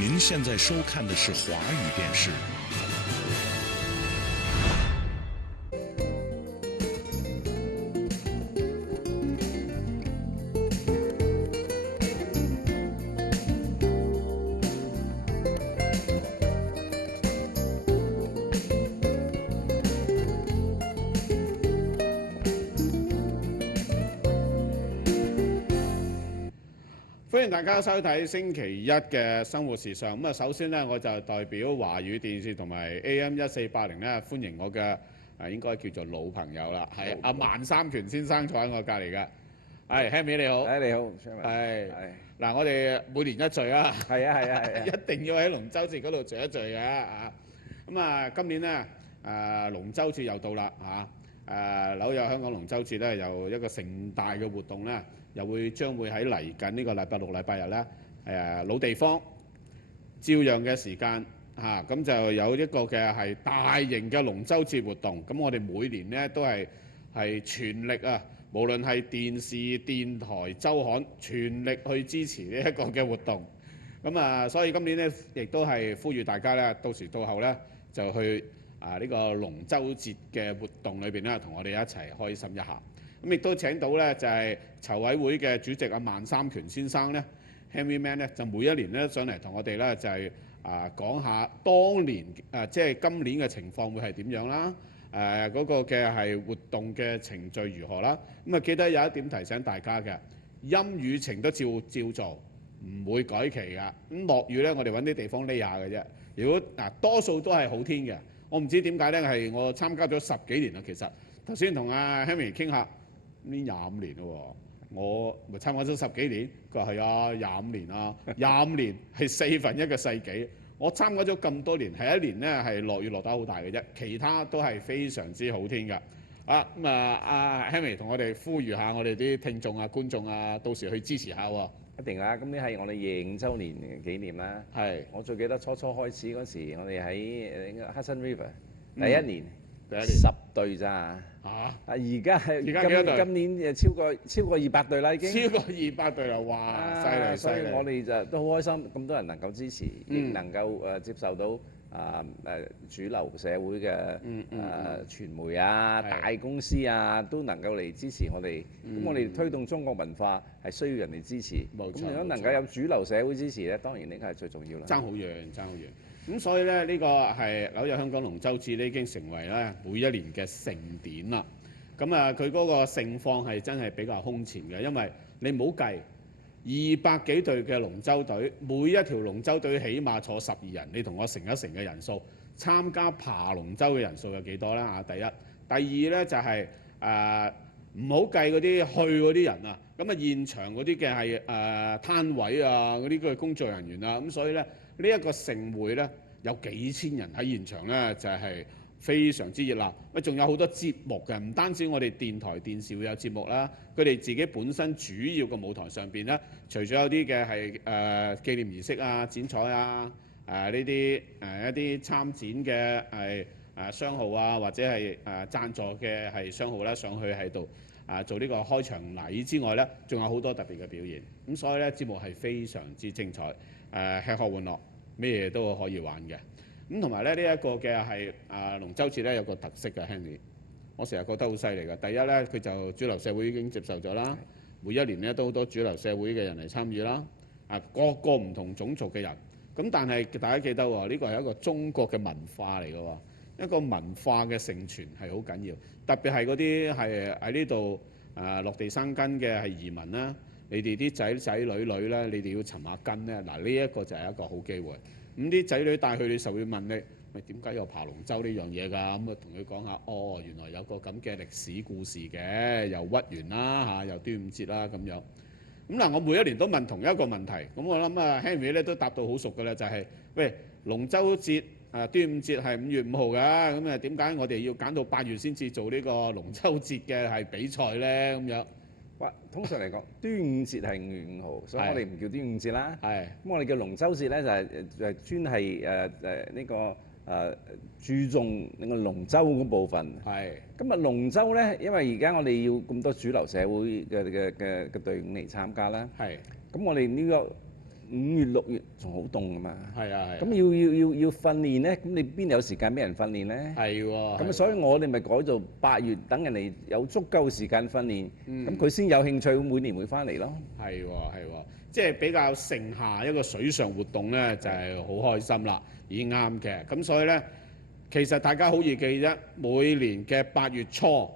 您现在收看的是华语电视。歡迎大家收睇星期一嘅生活時尚。咁啊，首先咧，我就代表華語電視同埋 AM1480咧，歡迎我嘅應該叫做老朋友啦，係阿萬三拳先生坐喺我隔離嘅。係 Henry 你好，你好，係嗱，我哋每年一聚啊，係啊，一定要喺龍舟節嗰度聚一聚嘅啊。咁啊，今年咧龍舟節又到啦嚇，紐約香港龍舟節咧有一個盛大嘅活動咧。又將會喺嚟緊呢個禮拜六、禮拜日咧，老地方照樣嘅時間嚇，咁就有一個嘅係大型嘅龍舟節活動。咁我哋每年咧都係全力啊，無論係電視、電台、週刊，全力去支持呢一個嘅活動。咁啊，所以今年咧亦都係呼籲大家咧，到時到後咧就去呢個龍舟節嘅活動裏邊咧，同我哋一齊開心一下。咁亦都請到咧就係籌委會嘅主席阿萬三拳先生咧 ，Henry Man 咧就每一年咧上嚟同我哋咧就係講下當年即係今年嘅情況會係點樣啦，嗰個嘅係活動嘅程序如何啦。咁啊記得有一點提醒大家嘅，陰雨晴都照做，唔會改期㗎。咁落雨咧，我哋揾啲地方匿下嘅啫。如果多數都係好天嘅，我唔知點解咧，係我參加咗10幾年啦。其實頭先同阿 Henry 傾下。呢25年咯喎，我咪參加咗10幾年。佢話係啊，25年啊，25年係1/4個世紀。我參加咗咁多年，係一年咧係落雨落得好大嘅啫，其他都係非常之好天㗎。咁阿 Henry 同我哋呼籲下我哋啲聽眾啊、觀眾啊，到時去支持下喎。一定啦！咁呢係我哋25週年紀念啦。係。我最記得初開始嗰時，我哋喺Hudson River 第一年10隊咋。而家今年超過200隊啦，已經。超過200隊啦，哇！犀利！所以我哋就都好開心，咁多人能夠支持，亦能夠接受到主流社會嘅傳媒啊、大公司啊，都能夠嚟支持我哋。咁我哋推動中國文化係需要人哋支持。冇錯。咁如果能夠有主流社會支持咧，當然呢個係最重要啦。爭好遠。咁所以咧，呢個係紐約香港龍舟節咧，已經成為咧每一年嘅盛典啦。咁啊，佢嗰個盛況係真係比較空前嘅，因為你唔好計200幾隊嘅龍舟隊，每一條龍舟隊起碼坐12人，你同我乘一乘嘅人數，參加爬龍舟嘅人數有幾多啦？第一，第二咧就係唔好計嗰啲去嗰啲人啊，咁啊現場嗰啲嘅係攤位啊，嗰啲嘅工作人員啊，咁所以咧呢一個盛會咧有幾千人喺現場咧，就係非常之熱鬧。仲有好多節目嘅，唔單止我哋電台電視會有節目啦，佢哋自己本身主要嘅舞台上邊咧，除咗有啲嘅係紀念儀式啊、剪彩啊、呢啲一啲參展嘅係商號啊，或者係贊助嘅係商號啦，上去喺度做呢個開場禮之外咧，仲有好多特別嘅表現。咁所以咧節目係非常之精彩，吃喝玩樂咩嘢都可以玩嘅。咁同埋咧呢一個嘅係龍舟節咧有個特色嘅 Henry， 我成日覺得好犀利嘅。第一咧佢就主流社會已經接受咗啦，每一年咧都好多主流社會嘅人嚟參與啦，各個唔同種族嘅人。咁但係大家記得喎，呢個係一個中國嘅文化嚟嘅喎。一個文化嘅承傳係好緊要，特別係嗰啲係喺呢度落地生根嘅係移民啦，你哋啲仔女咧，你哋要尋下根咧，嗱呢一個就係一個好機會。咁啲仔女帶去你就會問你，咪點解有爬龍舟呢樣嘢㗎？咁啊同佢講下，哦原來有個咁嘅歷史故事嘅，又屈原啦又端午節啦咁樣。咁嗱，我每一年都問同一個問題，咁我諗Henry 咧都答到好熟㗎啦，就係喂龍舟節。端午節係5月5號㗎，咁點解我哋要揀到8月先至做呢個龍舟節嘅係比賽咧？咁樣，通常嚟講，端午節係5月5號，所以我哋唔叫端午節啦。咁我哋叫龍舟節咧，就係專係呢個注重呢個龍舟嗰部分。咁龍舟咧，因為而家我哋要咁多主流社會嘅隊伍嚟參加啦。咁我哋呢個5月6月仲好凍㗎嘛。係啊係。咁要訓練咧，咁你邊有時間俾人訓練咧？係喎。咁所以我哋咪改做8月，等人哋有足夠時間訓練，咁佢先有興趣，每年會翻嚟咯。係喎係喎，即係比較盛夏一個水上活動咧，就係好開心啦，已經啱嘅。咁所以咧，其實大家好易記啫，每年嘅8月初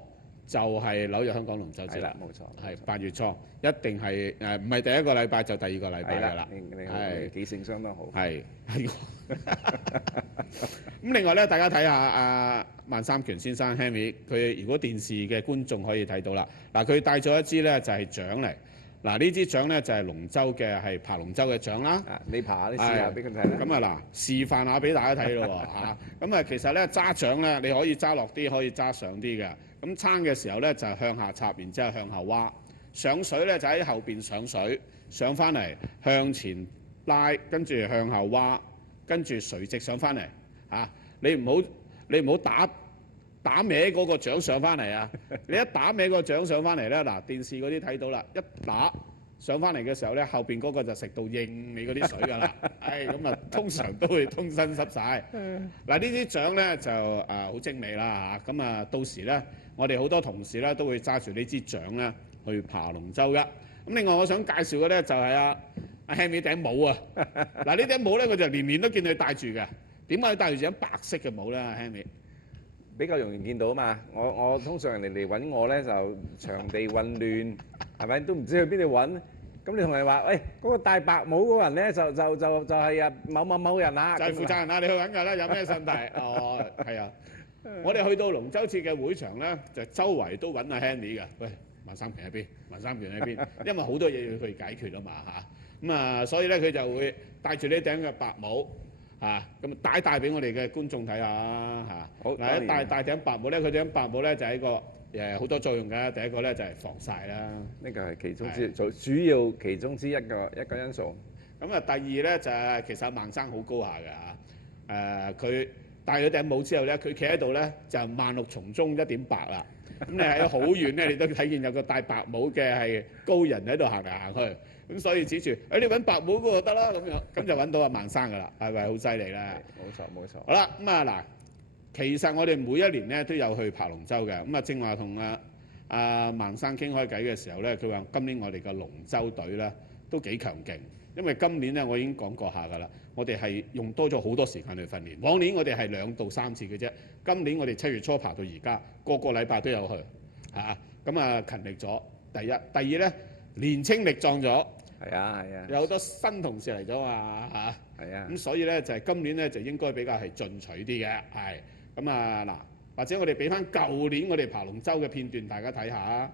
就係紐約香港龍舟節啦。冇錯。係8月初，一定係唔係第一個禮拜就第二個禮拜㗎啦。係記性相當好。係。咁另外咧，大家睇下阿萬三拳先生 Henry， 佢如果電視嘅觀眾可以睇到啦。嗱，佢帶咗一支咧就係獎嚟。嗱，呢支獎咧就係龍舟嘅，係爬龍舟嘅獎啦。你爬，你試下俾佢睇啦。咁啊嗱，示範下俾大家睇咯喎嚇。咁啊，其實咧揸獎咧，你可以揸落啲，可以揸上啲嘅。咁撐嘅時候咧就向下插，然之後向後挖。上水咧就喺後邊上水，上翻嚟向前拉，跟住向後挖，跟住垂直上翻嚟嚇。你唔好打歪嗰個獎上翻嚟啊！你一打歪個獎上翻嚟咧，嗱電視嗰啲睇到啦，一打上翻嚟嘅時候咧，後邊嗰個就食到應你嗰啲水㗎啦。咁啊，通常都會通身濕晒。嗱呢啲獎咧就好精美啦嚇。咁啊，到時咧，我哋好多同事咧都會揸住呢支獎咧去爬龍舟㗎。咁另外我想介紹嘅咧就係阿 Henry 頂帽啊。嗱呢頂帽咧，我就年年都見佢戴住嘅。點解戴住頂白色嘅帽咧 Henry？比較容易見到啊嘛！我通常人哋嚟揾我咧就場地混亂，係咪都唔知去邊度揾？咁你同人話，喂，嗰個戴白帽嗰個人咧就係啊某人啊，就係負責人啊！你去揾㗎啦，有咩問題？哦，係啊！我哋去到龍舟節嘅會場咧，就周圍都揾阿 Henry 㗎。喂，萬三拳喺邊？萬三拳喺邊？因為好多嘢要去解決啊嘛嚇。咁啊，所以咧佢就會戴住呢頂嘅白帽。咁帶俾我哋嘅觀眾睇下嚇。好，嗱一戴頂白帽咧，佢頂白帽咧就係一個好多作用㗎。第一個咧就係防曬啦，呢個係其中主要其中之一個因素。咁啊，第二咧就係其實萬生好高下㗎嚇。佢戴咗頂帽之後咧，佢企喺度咧就萬綠叢中一點白啦。咁你喺好遠咧，你都睇見有個戴白帽嘅係高人喺度行嚟行去。咁所以指住，你揾白帽嗰個就得啦，咁就揾到阿萬生㗎啦，係咪好犀利咧？冇錯。好啦，咁啊嗱，其實我哋每一年咧都有去爬龍舟嘅。咁啊，正話同阿萬生傾開偈嘅時候咧，佢話今年我哋嘅龍舟隊咧都幾強勁，因為今年咧我已經講過下㗎啦，我哋係用多咗好多時間去訓練。往年我哋係2到3次嘅啫，今年我哋7月初爬到而家，個禮拜都有去嚇。咁啊勤力咗，第一，第二咧。年青力壯咗，係啊，有好多新同事嚟咗嘛嚇，係啊，咁所以咧就係今年咧就應該比較係進取啲嘅，係咁啊嗱，或者我哋俾翻舊年我哋爬龍舟嘅片段大家睇下啊，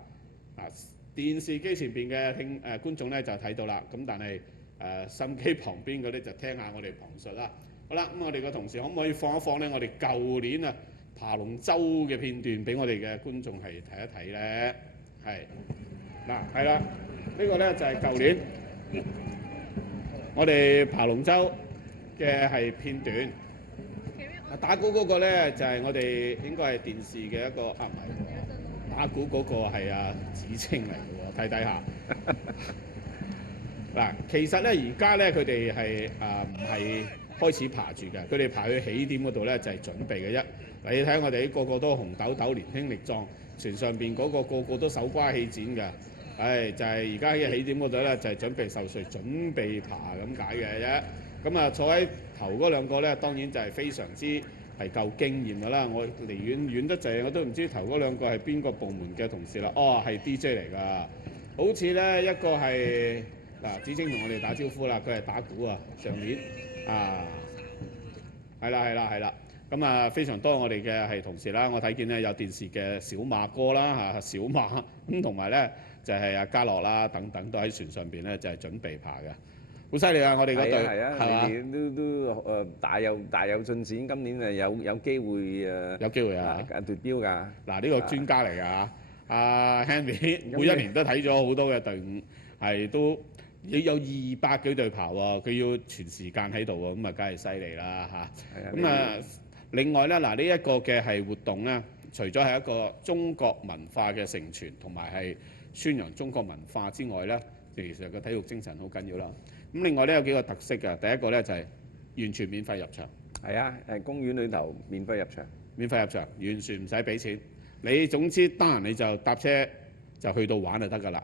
電視機前邊嘅觀眾咧就睇到啦，咁但係心機旁邊嗰啲就聽下我哋旁述啦。好啦，咁我哋嘅同事可唔可以放一放咧？我哋舊年啊爬龍舟嘅片段俾我哋嘅觀眾係睇一睇咧，係嗱係啦。呢個咧就係舊年我哋爬龍舟嘅係片段。打鼓嗰個咧就係我哋應該係電視嘅一個唔係打鼓嗰個係阿子清嚟嘅喎，睇下。嗱，其實咧而家咧佢哋係唔係開始爬住嘅，佢哋爬去起點嗰度咧就係準備嘅啫。嗱，你睇我哋個個都紅豆豆、年輕力壯，船上邊嗰個個都手瓜氣展嘅。就係而家喺起點嗰度咧，就係準備受水、準備爬咁解嘅啫。咁啊，坐喺頭嗰兩個咧，當然就係非常之係夠經驗㗎啦。我離遠得滯，我都唔知頭嗰兩個係邊個部門嘅同事啦。哦，係 DJ 嚟㗎。好似咧一個係嗱，子清同我哋打招呼啦，佢係打鼓啊，上年啊，係啦。咁啊，非常多我哋嘅係同事啦。我睇見咧有電視嘅小馬哥啦小馬咁，同埋咧。就係阿嘉樂啦，等等都喺船上邊咧，就係準備爬嘅，好犀利啊！我哋嗰隊係嘛，都大有進展。今年誒有機會有機會啊奪標㗎。嗱呢個專家嚟㗎嚇，阿 Henry 每一年都睇咗好多嘅隊伍，係都有200幾隊爬喎，佢要全時間喺度喎，咁啊梗係犀利啦嚇。咁啊，另外咧嗱，呢一個嘅係活動咧，除咗係一個中國文化嘅承傳同埋係宣揚中國文化之外咧，其實個體育精神好緊要啦。咁另外咧有幾個特色嘅，第一個咧就係完全免費入場。係啊，公園裏頭免費入場。免費入場，完全唔使俾錢。你總之得閒你就搭車就去到玩就得㗎啦。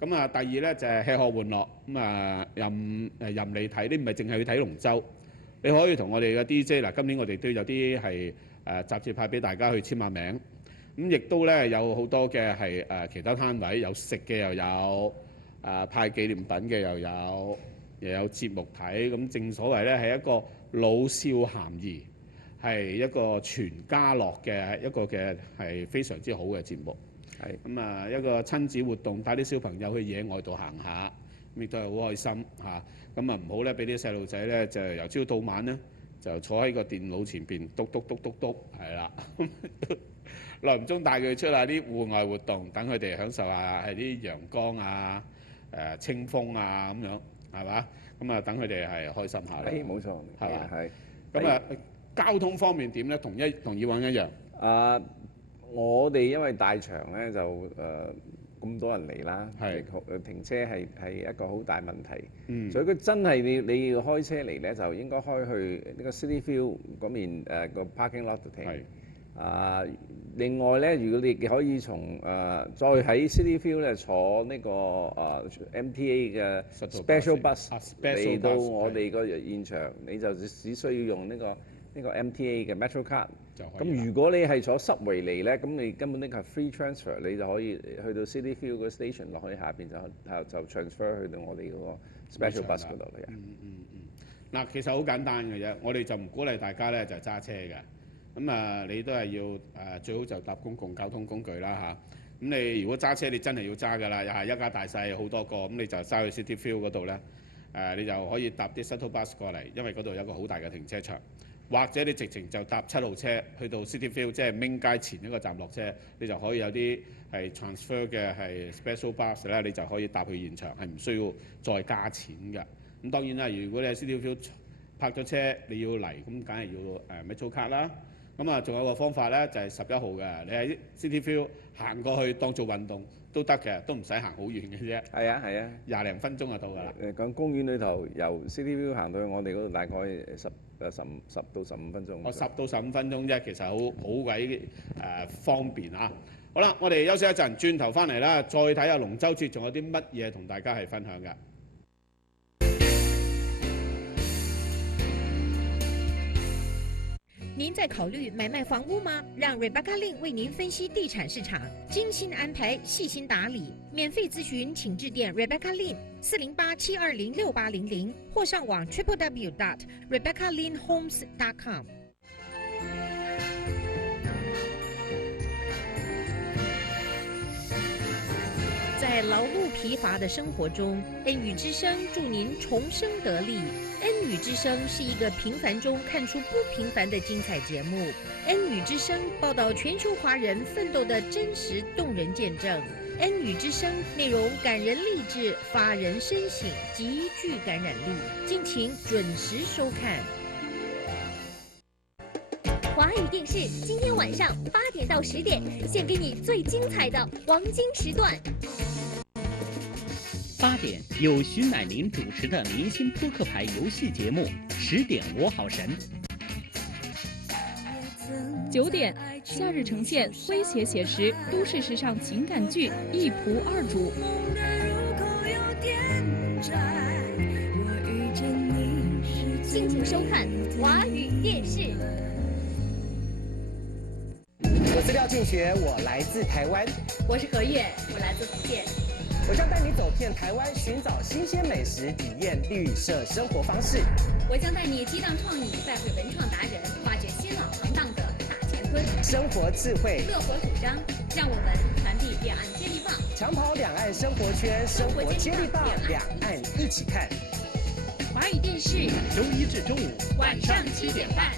咁啊，第二咧就係吃喝玩樂，咁啊任你睇，你唔係淨係去睇龍舟，你可以同我哋嘅 DJ 嗱，今年我哋都有啲係雜誌派俾大家去簽下名。咁亦都咧有好多嘅係其他攤位，有食嘅又有，派紀念品嘅又有節目睇。咁正所謂咧係一個老少咸宜，係一個全家樂嘅一個嘅係非常之好嘅節目。係咁啊，一個親子活動，帶啲小朋友去野外度行下，亦都係好開心嚇。咁啊唔好咧，俾啲細路仔咧就由朝到晚咧就坐喺個電腦前邊篤，係啦。耐唔中帶佢出下啲戶外活動，等佢哋享受下係啲陽光啊、清風啊咁樣，係嘛？咁啊等佢哋係開心下啦。冇錯，係嘛？係。咁啊，交通方面點咧？同以往一樣。我哋因為大場咧就咁多人嚟啦，停車係一個好大問題。所以佢真係你要開車嚟咧，就應該開去呢個 City View 嗰面個 parking lot 度停。另外咧，如果你可以從再喺 City View 咧坐呢個MTA 嘅 Special Bus 嚟到我哋個現場，你就只需要用呢個 MTA 嘅 Metro Card。咁如果你係坐Subway嚟咧，咁你根本呢個係 free transfer，你就可以去到 City View 個 station 落去下邊就 transfer 去到我哋嗰個 Special Bus 嗰度嚟。嗱，其實好簡單嘅啫，我哋就唔鼓勵大家咧就揸車嘅。咁啊，你都係要最好就搭公共交通工具啦嚇。咁你如果揸車，你真係要揸㗎啦，又係一家大細好多個，咁你就揸去 City View 嗰度咧，你就可以搭啲 shuttle bus 過嚟，因為嗰度有一個好大嘅停車場。或者你直情就搭7號車去到 City View， 即係明街前一個站落車，你就可以有啲係 transfer 嘅係 special bus 咧，你就可以搭去現場，係唔需要再加錢㗎。咁當然啦，如果你喺 City View 泊咗車，你要嚟，咁梗係要Metro Card啦。咁啊，仲有個方法咧，就係11號嘅，你喺 City View 行過去當做運動都得嘅，都唔使行好遠嘅啫。係啊，廿零分鐘就到㗎啦。講公園裏頭由 City View 行到去我哋嗰度，大概10到15分鐘。10到15分鐘啫，其實好鬼方便啊！好啦，我哋休息一陣，轉頭翻嚟啦，再睇下龍舟節仲有啲乜嘢同大家係分享嘅。您在考虑买卖房屋吗？让 Rebecca Lin 为您分析地产市场，精心安排，细心打理。免费咨询，请致电 Rebecca Lin 408-720-6800，或上网 www.rebeccalinhomes.com。在劳碌疲乏的生活中，恩语之声祝您重生得力。恩语之声是一个平凡中看出不平凡的精彩节目。恩语之声报道全球华人奋斗的真实动人见证。恩语之声内容感人励志，发人深省，极具感染力，敬请准时收看。华语电视今天晚上8点到10点，献给你最精彩的黄金时段。8点有徐乃麟主持的明星扑克牌游戏节目10点我好神。9点夏日呈现诙谐写实都市时尚情感剧《一仆二主》。敬请收看华语电视。我是廖庆学，我来自台湾。我是何月，我来自福建。我将带你走遍台湾，寻找新鲜美食，体验绿色生活方式。我将带你激荡创意，带会文创达人，发掘新老行当的大前村。生活智慧，乐活主张，让我们传递两岸接力棒，长跑两岸生活圈，生活接力棒，两岸一起看。华语电视，周1至周5晚上7点半。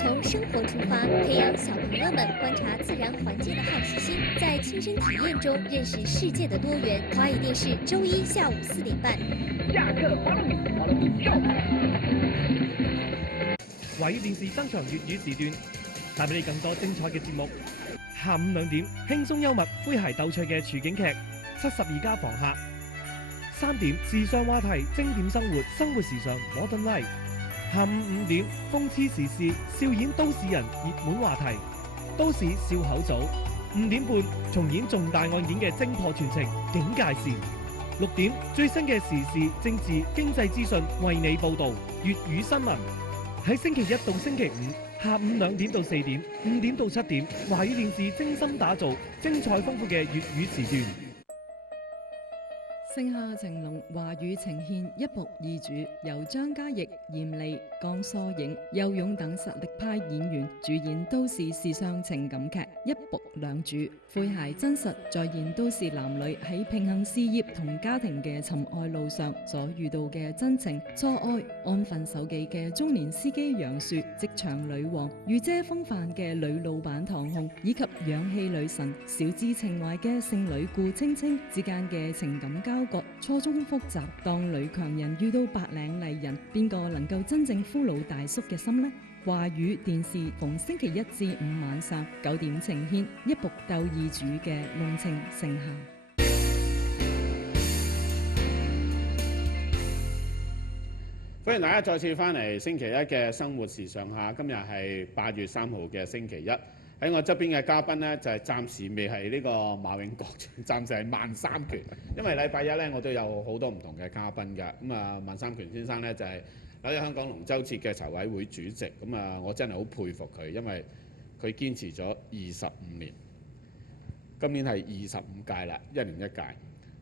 从生活出发，培养小朋友们观察自然环境的好奇心，在亲身体验中认识世界的多元。华语电视周1下午4点半。下課follow me，跳。華語電視登場粵語時段。帶俾你更多精彩嘅節目。下午2點，輕鬆幽默、詼諧逗趣嘅處境劇《72家房客》。3點，時尚話題、精點生活、生活時尚 Modern Life。下午5點，諷刺時事、笑演都市人熱門話題，都市笑口組。5點半，重演重大案件嘅偵破全程，警戒線。6點，最新嘅時事、政治、經濟資訊為你報導，粵語新聞。喺星期一到星期五下午2點到4點、5點到7點，華語電視精心打造精彩豐富嘅粵語時段。盛夏情濃，華語呈獻一僕二主，由張嘉譯、嚴莉、江疏影、邱勇等實力派演員主演都市時尚情感劇《一僕兩主》，詼諧真實再現都市男女喺平衡事業同家庭嘅尋愛路上所遇到嘅真情錯愛，安分守己嘅中年司機楊樹、職場女王御姐風範嘅女老闆唐紅，以及氧氣女神小資情懷嘅聖女顧青青之間嘅情感交割錯綜複雜。當女強人遇到白領麗人，邊個能夠真正俘虜大叔嘅心呢？華語電視逢星期一至五晚上9點呈獻一僕鬥二主嘅濃情盛夏。歡迎大家再次翻嚟星期一嘅生活時尚下。今日係8月3號嘅星期一。喺我側邊嘅嘉賓呢，就係暫時未係呢個馬永國，暫時係萬三拳。因為禮拜一呢，我都有好多唔同嘅嘉賓㗎。咁啊，萬三拳先生呢，就係紐約香港龍舟節嘅籌委會主席。咁啊，我真係好佩服佢，因為佢堅持咗25年，今年係25屆啦，1年1屆。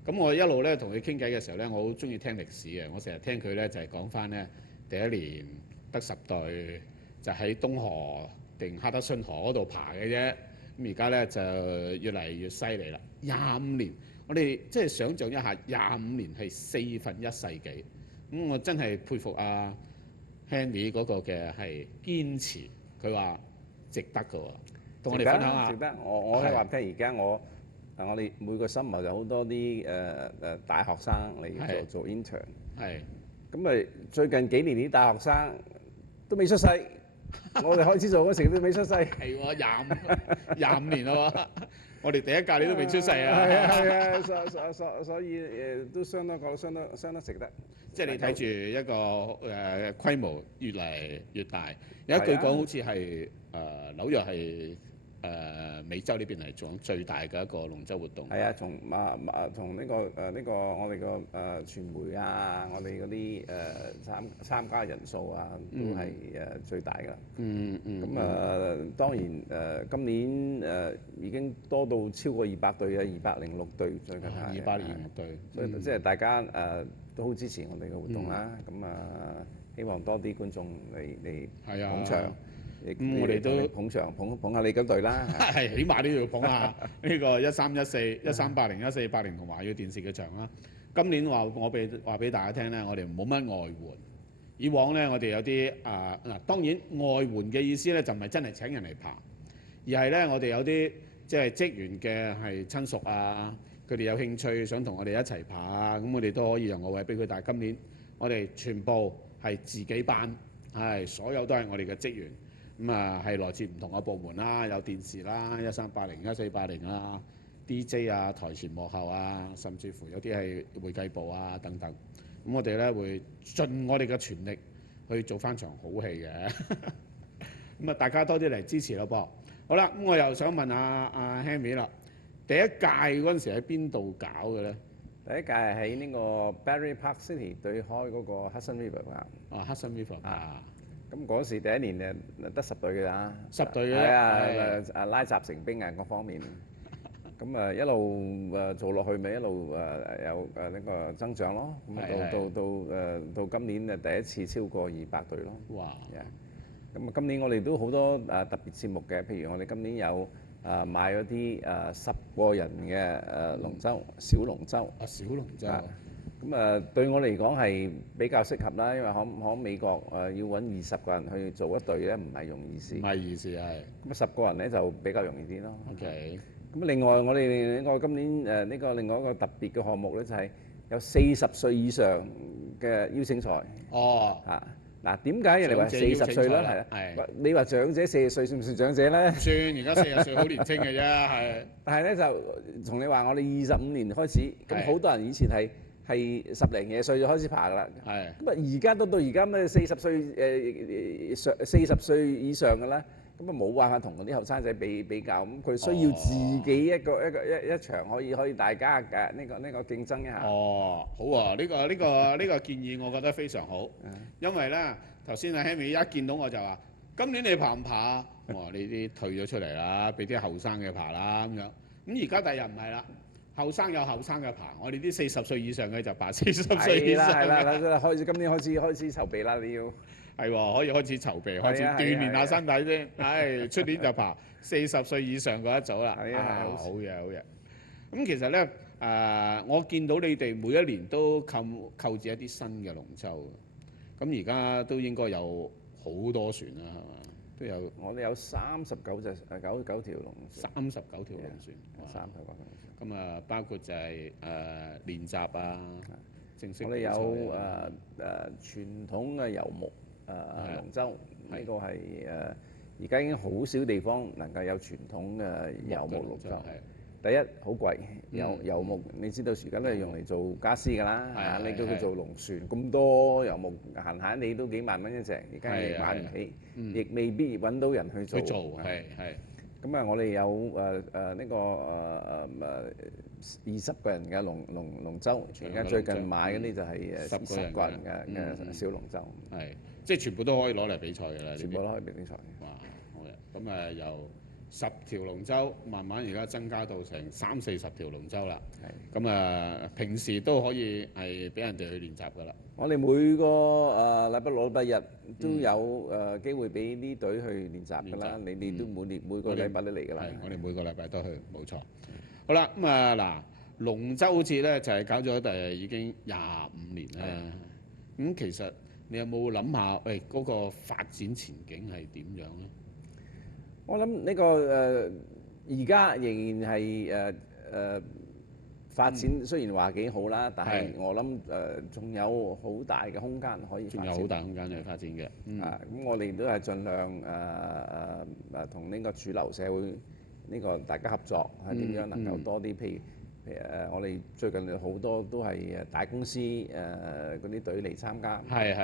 咁我一路咧同佢傾偈嘅時候咧，我好中意聽歷史嘅。我成日聽佢咧就係講翻咧第一年得10隊，就喺東河定哈德遜河嗰度爬嘅啫。咁而家咧就越嚟越犀利啦，25年。我哋即係想像一下，25年係1/4世紀。咁我真係佩服阿 Henry 嗰個嘅係堅持。佢話值得㗎喎，同我哋分享下。值得。我係話聽而家我哋每個 summer 就好多啲大學生嚟做 intern。係。咁咪最近幾年啲大學生都未出世，我哋開始做嗰時都未出世。係喎，25年啦喎，我哋第一屆你都未出世啊。係啊，所以都相當值得。即係你睇住一個規模越嚟越大，有一句講好似係紐約係美洲呢邊嚟講最大嘅一個龍舟活動。係啊，從呢個我哋個傳媒啊，我哋嗰啲參加人數啊，都係最大㗎。咁當然今年已經多到超過200隊啊，206隊最近係。206隊，所以即係大家都好支持我哋嘅活動啦。咁希望多啲觀眾嚟捧場。我哋都捧場捧下你嗰隊啦。係，起碼都要捧下呢個1314、1380、1480同華語電視嘅場啦。今年話俾大家聽咧，我哋冇乜外援。以往咧，我哋有啲嗱，當然外援嘅意思咧就唔係真係請人嚟爬，而係咧我哋有啲即係職員嘅係親屬啊，佢哋有興趣想同我哋一齊爬啊，咁我哋都可以讓我位俾佢。但係今年我哋全部係自己班，係所有都係我哋嘅職員。咁係來自唔同嘅部門啦，有電視啦，1380、1480啦 ，DJ 啊，台前幕後啊，甚至乎有啲係會計部啊等等。咁我哋咧會盡我哋嘅全力去做翻場好戲嘅。咁大家多啲嚟支持咯噃。好啦，咁我又想問下阿 Henry 啦，第一屆嗰陣時喺邊度搞嘅咧？第一屆係喺呢個 Barry Park City 對開嗰個 Hudson River 㗎。Hudson River 啊。咁嗰時第一年得10隊㗎啦，10隊嘅。係啊，拉雜成兵啊各方面。咁一路做落去咪一路有呢個增長咯。咁到今年第一次超過200隊咯。哇！咁今年我哋都好多特別節目嘅，譬如我哋今年有買咗啲10個人嘅龍舟，小龍舟。小龍舟。咁對我嚟講係比較適合啦，因為喺美國要揾20個人去做一隊咧，唔係容易事。唔係易事係。咁10個人咧就比較容易啲咯。OK。咁另外我哋今年呢個另外一個特別嘅項目咧，就係有40歲以上嘅邀請賽。哦。嗱，點解人哋話40歲啦？係啦，你話長者40歲算唔算長者咧？唔算，而家40歲好年青嘅啫，係。但係咧就同你話，我哋25年開始，咁好多人以前係10零廿歲就開始爬㗎啦。係。咁啊，而家到而家咩40歲40歲以上㗎啦。咁啊冇辦法同嗰啲後生仔比較，咁佢需要自己一場可以大家嘅呢個競爭一下。哦，好啊！呢個建議我覺得非常好，因為咧頭先阿 Henry 一見到我就話：今年你爬唔爬啊？我話你啲退咗出嚟啦，俾啲後生嘅爬啦咁樣。咁而家第日唔係啦，後生有後生嘅爬，我哋啲40歲以上嘅就爬40歲以上嘅。係啦，今年開始籌備啦，你要。係喎，可以開始籌備，開始鍛鍊下身體先。唉，出年就爬40歲以上嗰一組啦。係啊，好嘢，好嘢。咁其實咧，我見到你哋每一年都購置一啲新嘅龍舟，咁而家都應該有好多船啦，係嘛？都有，我哋有39條龍船。39條龍船。39條龍船。咁啊，包括就係練習啊，正式。我哋有傳統嘅遊牧。龍舟呢個係而家已經好少地方能夠有傳統嘅遊牧龍舟。第一好貴，遊牧你知道而家都係用嚟做家私㗎啦，你叫佢做龍船咁多遊牧閒閒地都幾萬蚊一隻，而家亦買唔起，亦未必揾到人去做。係。咁啊，我哋有呢個20個人嘅龍舟，而家最近買嗰啲就係10個人嘅小龍舟。係。即係全部都可以攞嚟比賽㗎啦，全部都可以比賽。哇，好嘅，咁啊由10條龍舟慢慢而家增加到成30-40條龍舟啦。係。咁啊，平時都可以係俾人哋去練習㗎啦。我哋每個禮拜六、禮拜日都有機會俾啲隊去練習㗎啦。你哋都每個禮拜都嚟㗎啦。係，我哋每個禮拜都去，冇錯。好啦，咁啊嗱，龍舟節咧就係搞咗已經25年啦。咁其實你有冇諗下，嗰個發展前景係點樣咧？我諗呢個而家仍然係發展，雖然話幾好啦，但係我諗仲有好大嘅空間可以發展。仲有好大空間去發展嘅。咁我哋都係盡量同呢個主流社會呢個大家合作，係點樣能夠多啲譬如。我哋最近好多都係大公司嗰啲隊嚟參加。係。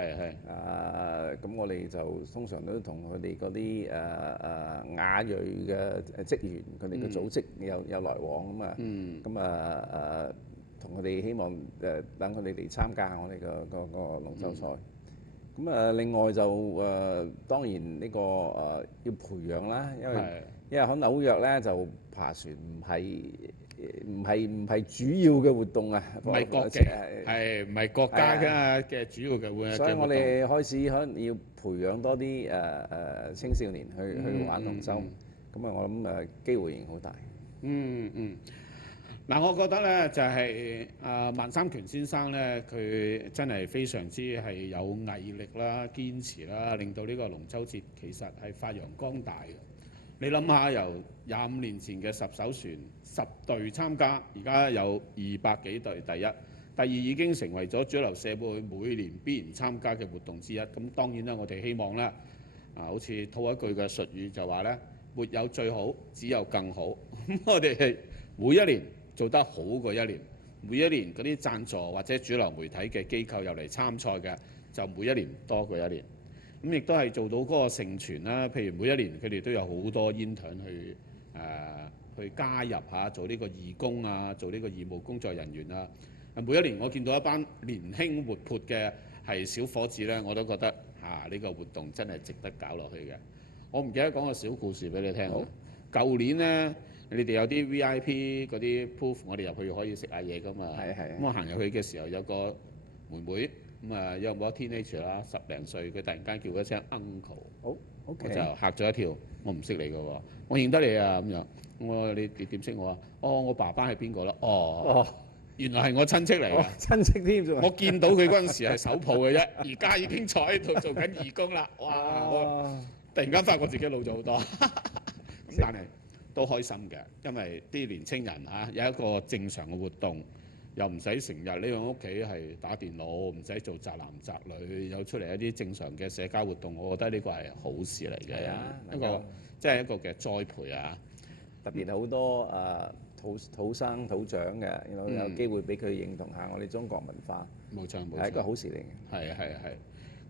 咁我哋就通常都同佢哋嗰啲亞裔嘅職員，佢哋嘅組織有來往啊嘛。咁同佢哋希望等佢哋嚟參加我哋個龍舟賽。咁另外就當然呢個要培養啦，因為喺紐約咧就爬船唔係主要嘅活動啊，唔係國際，唔係國家嘅主要嘅活動。所以我哋開始可能要培養多啲青少年去玩龍舟，咁啊我諗機會仍好大。嗱，我覺得咧就係萬三拳先生咧，佢真係非常之係有毅力啦、堅持啦，令到呢個龍舟節其實係發揚光大嘅。你諗下，由25年前嘅10艘船10隊參加，而家有200幾隊。第一，第二已經成為咗主流社會每年必然參加嘅活動之一。咁當然啦，我哋希望咧，好似套一句嘅術語就話咧，沒有最好，只有更好。咁我哋係每一年做得好過一年，每一年嗰啲贊助或者主流媒體嘅機構入嚟參賽嘅，就每一年多過一年。咁亦都係做到嗰個承傳啦。譬如每一年佢哋都有好多 intern 去加入嚇，做呢個義工啊，做呢個義務工作人員啊。每一年我見到一班年輕活潑嘅係小伙子咧，我都覺得呢個活動真係值得搞落去嘅。我唔記得講個小故事俾你聽。好，舊年咧，你哋有啲 VIP 嗰啲 proof， 我哋入去可以食下嘢噶嘛。咁我行入去嘅時候，有個妹妹。有冇 teenager 啦，10零歲，佢突然間叫一聲 uncle， 好 ，OK， 我就嚇咗一跳，我唔識你嘅喎，我認得你啊咁樣，我你點識我啊？我爸爸係邊個啦？原來係我親戚嚟嘅，親戚添啫。我見到佢嗰陣時係手抱嘅啫，而家已經坐喺度做緊義工啦。哇！我突然間發覺自己老咗好多，但係都開心嘅，因為啲年青人有一個正常嘅活動。又唔使成日匿喺屋企係打電腦，唔使做宅男宅女，有出嚟一啲正常嘅社交活動，我覺得呢個係好事嚟嘅，一個即係一個嘅栽培啊！特別好多土生土長嘅，有機會俾佢認同下我哋中國文化，冇錯，係一個好事嚟嘅。係。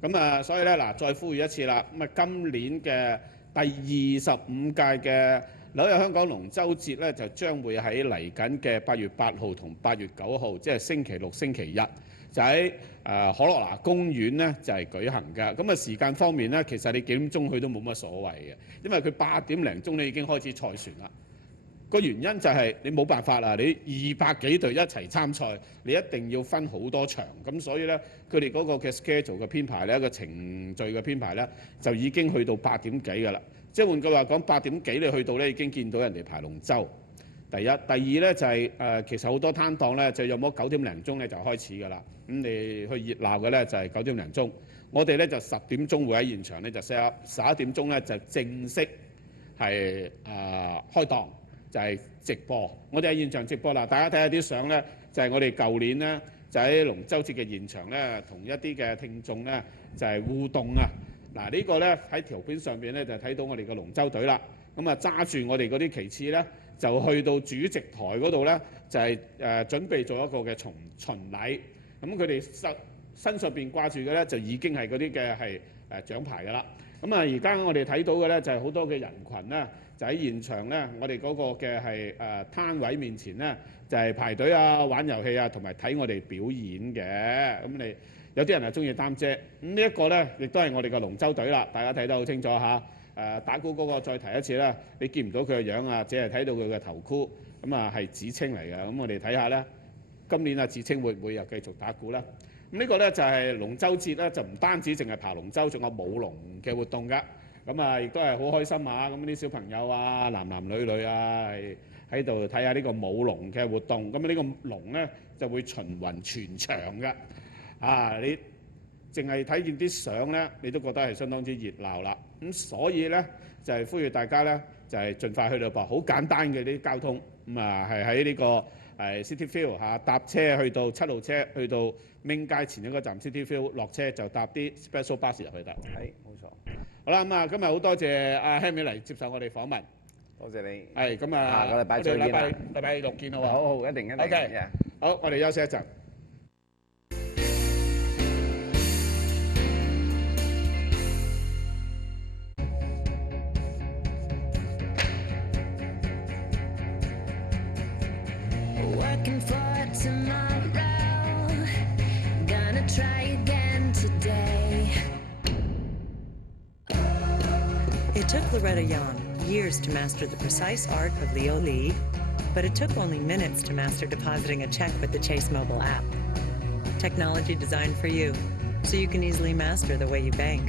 咁啊，所以咧嗱，再呼籲一次啦。咁啊，今年嘅第25屆嘅紐約香港龍舟節咧，就將會喺嚟緊嘅8月8號同8月9號，即係星期六、星期日，就喺可樂拿公園咧就係舉行嘅。咁啊，時間方面咧，其實你幾點鐘去都冇乜所謂嘅，因為佢8點零鐘咧已經開始賽船啦。個原因就係你冇辦法啦，你200幾隊一齊參賽，你一定要分好多場，咁所以咧佢哋嗰個嘅 schedule 嘅編排咧，個程序嘅編排咧，就已經去到8點幾㗎啦。即係換句話講，8點幾你去到咧已經見到人哋排龍舟。第一，第二咧就係其實好多攤檔咧就有冇9點零鐘咧就開始㗎啦。咁你去熱鬧嘅咧就係9點零鐘，我哋咧就10點鐘會喺現場咧就 set up， 11點鐘咧就正式係開檔。就係直播，我哋喺現場直播啦。大家睇下啲相咧，就係我哋舊年咧就喺龍舟節嘅現場咧，同一啲嘅聽眾咧就係互動啊。嗱呢個咧喺條片上邊咧就睇到我哋嘅龍舟隊啦。咁啊揸住我哋嗰啲旗幟咧，就去到主席台嗰度咧，就係準備做一個嘅巡禮。咁佢哋身上邊掛住嘅咧就已經係嗰啲嘅係獎牌㗎啦。咁啊而家我哋睇到嘅咧就係好多嘅人群咧。就喺現場咧，我哋嗰個嘅係攤位面前咧，就係排隊啊、玩遊戲啊，同埋睇我哋表演嘅。咁你有啲人係中意擔遮，咁呢一個咧，亦都係我哋嘅龍舟隊啦。大家睇得好清楚嚇。打鼓嗰個再提一次啦，你見唔到佢嘅樣啊，只係睇到佢嘅頭箍。咁啊係子清嚟嘅。咁我哋睇下咧，今年啊子清會唔會又繼續打鼓咧？咁呢個咧就係龍舟節咧，就唔單止淨係爬龍舟，仲有舞龍嘅活動㗎。咁啊，亦都係好開心啊！咁啲小朋友啊，男男女女啊，係喺度睇下呢個舞龍嘅活動。咁呢個龍咧就會巡環全場嘅。啊，你淨係睇見啲相咧，你都覺得係相當之熱鬧啦。咁所以咧就係呼籲大家咧，就係盡快去到噃，好簡單嘅啲交通。咁啊，係喺呢個City Field 嚇搭車去到7號車，去到Main街前一個站 City Field 落車就搭啲 Special Bus 入去得。係，冇錯。好啦，咁啊，今日好多謝阿 Henry 嚟接受我哋訪問。多謝你。係，咁啊，下個禮拜再見啦。禮拜6見啦喎。好，一定。OK，好，我哋休息一陣。It took Loretta Young years to master the precise art of Leo Lee, but it took only minutes to master depositing a check with the Chase mobile app. Technology designed for you, so you can easily master the way you bank.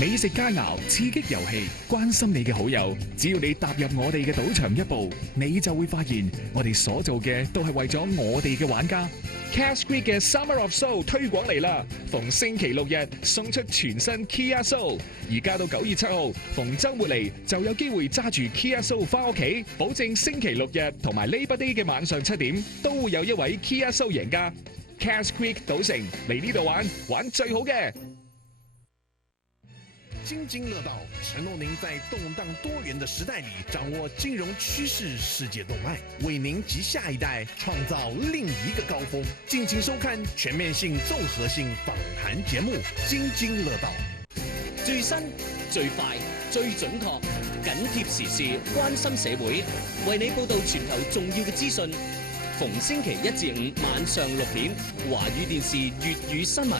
美食佳肴、刺激遊戲，關心你嘅好友。只要你踏入我哋嘅賭場一步，你就會發現我哋所做嘅都係為咗我哋嘅玩家。Cash Creek 嘅 Summer of Soul 推廣嚟啦！逢星期六日送出全新 Kia Soul， 而家到9月7號，逢週末嚟就有機會揸住 Kia Soul 翻屋企，保證星期六日同埋 Labor Day 嘅晚上7點都會有一位 Kia Soul 贏家。Cash Creek 賭城嚟呢度玩最好嘅。津津樂道，承諾您在動盪多元的時代裡，掌握金融趨勢世界動脈，為您及下一代創造另一個高峰。敬請收看全面性、綜合性訪談節目《津津樂道》，最新、最快、最準確，緊貼時事，關心社會，為你報道全球重要嘅資訊。逢星期1至5晚上6點，華語電視粵語新聞。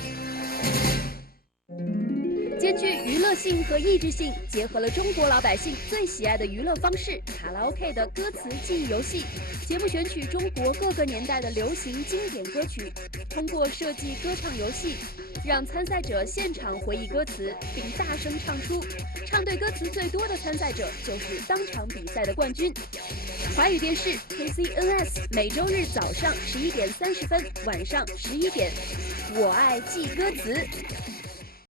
兼具娛樂性和益智性，結合了中國老百姓最喜愛的娛樂方式——卡拉 OK 的歌詞記憶遊戲。節目選取中國各個年代的流行經典歌曲，通過設計歌唱遊戲，讓參賽者現場回憶歌詞並大聲唱出。唱對歌詞最多的參賽者就是當場比賽的冠軍。華語電視 KCNS 每週日早上11點30分，晚上11點，我愛記歌詞。